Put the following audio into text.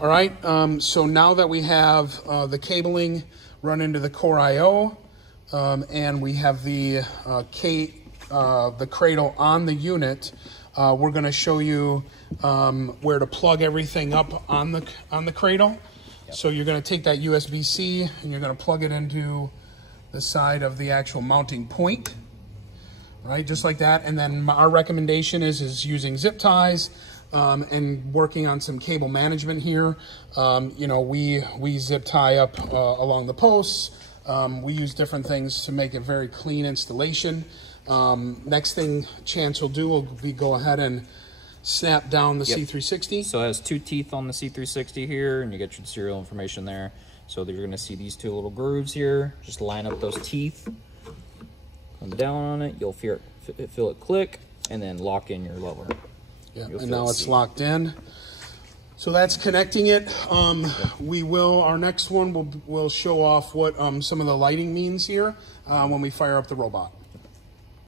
All right, so now that we have the cabling run into the Core I/O, and we have the cradle on the unit, we're going to show you where to plug everything up on the cradle. Yep. So you're going to take that USB-C and you're going to plug it into the side of the actual mounting point, right? Just like that. And then our recommendation is using zip ties. And working on some cable management here. You know, we zip tie up along the posts. We use different things to make it very clean installation. Next thing Chance will do will be go ahead and snap down the C360. So it has 2 teeth on the C360 here, and you get your serial information there. So you're going to see these 2 little grooves here. Just line up those teeth, come down on it. You'll feel it click, and then lock in your lever. Yeah, and now it's locked in. So that's connecting it. Our next one will show off what some of the lighting means here when we fire up the robot.